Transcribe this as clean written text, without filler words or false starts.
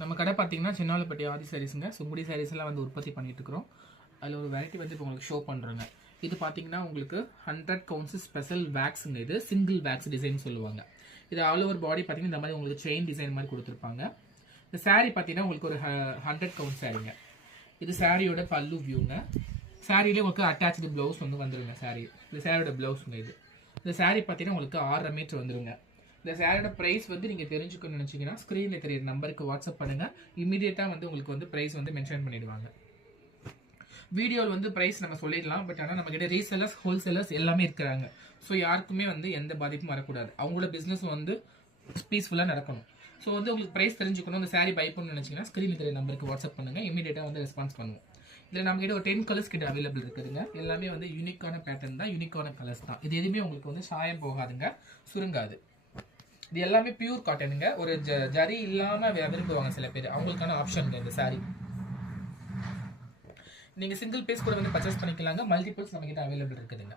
நம்ம கடை பார்த்தீங்கன்னா சின்னாலப்பட்டி ஆதி சாரீஸுங்க. சுங்குடி சாரீஸ் எல்லாம் வந்து உற்பத்தி பண்ணிட்டு இருக்கிறோம். அதில் ஒரு வெரைட்டி வந்து இப்போ உங்களுக்கு ஷோ பண்ணுறேங்க. இது பார்த்தீங்கன்னா உங்களுக்கு 100 கவுண்ட்ஸ் ஸ்பெஷல் வேக்ஸுங்க. இது சிங்கிள் வேக்ஸ் டிசைன் சொல்லுவாங்க. இது ஆல் ஓவர் பாடி பார்த்தீங்கன்னா இந்த மாதிரி உங்களுக்கு செயின் டிசைன் மாதிரி கொடுத்துருப்பாங்க. இந்த சாரீ பார்த்தீங்கன்னா உங்களுக்கு ஒரு 100 கவுண்ட் சாரீங்க. இது சாரியோட பல்லு வியூங்க. சாரியிலே உங்களுக்கு அட்டாச்சு ப்ளவுஸ் வந்து வந்துருங்க. சாரி இந்த சாரியோட ப்ளவுஸுங்க. இது இந்த சாரீ பார்த்தீங்கன்னா உங்களுக்கு 6.5 மீட்டர் வந்துருங்க. இந்த சாரியோட ப்ரைஸ் வந்து நீங்கள் தெரிஞ்சுக்கணும்னு நினச்சிங்கன்னா ஸ்க்ரீனில் தெரியுற நம்பருக்கு வாட்ஸ்அப் பண்ணுங்கள். இமீடியட்டாக வந்து உங்களுக்கு வந்து ப்ரைஸ் வந்து மென்ஷன் பண்ணிடுவாங்க. வீடியோவில் வந்து ப்ரைஸ் நம்ம சொல்லிடலாம். பட் ஆனால் நம்மக்கிட்ட ரீசெல்லர்ஸ் ஹோல்சேலர்ஸ் எல்லாமே இருக்கிறாங்க. ஸோ யாருக்குமே வந்து எந்த பாதிப்பும் வரக்கூடாது. அவங்களோட பிஸ்னஸ் வந்து பீஸ்ஃபுல்லாக நடக்கணும். ஸோ வந்து உங்களுக்கு ப்ரைஸ் தெரிஞ்சுக்கணும், இந்த சாரீ பை பண்ணணும்னு நினச்சிங்கன்னா ஸ்க்ரீனில் தெரிய நம்பருக்கு வாட்ஸ்அப் பண்ணுங்கள். இமீடியட்டாக வந்து ரெஸ்பான்ஸ் பண்ணுவோம். இதில் நம்மகிட்ட ஒரு 10 கலர்ஸ் கிட்ட அவைலபிள் இருக்குதுங்க. எல்லாமே வந்து யூனிக்கான பேட்டர்ன் தான், யூனிக்கான கலர்ஸ் தான். இது எதுவுமே உங்களுக்கு வந்து சாயம் போகாதுங்க, சுருங்காது. இது எல்லாமே பியூர் காட்டனுங்க. ஒரு ஜரி இல்லாமல் விரும்புவாங்க சில பேர், அவங்களுக்கான ஆப்ஷன் இந்த சாரீ. நீங்கள் சிங்கிள் பீஸ் கூட வந்து பர்ச்சேஸ் பண்ணிக்கலாங்க. மல்டிபிள்ஸ் நம்மகிட்ட அவைலபிள் இருக்குதுங்க.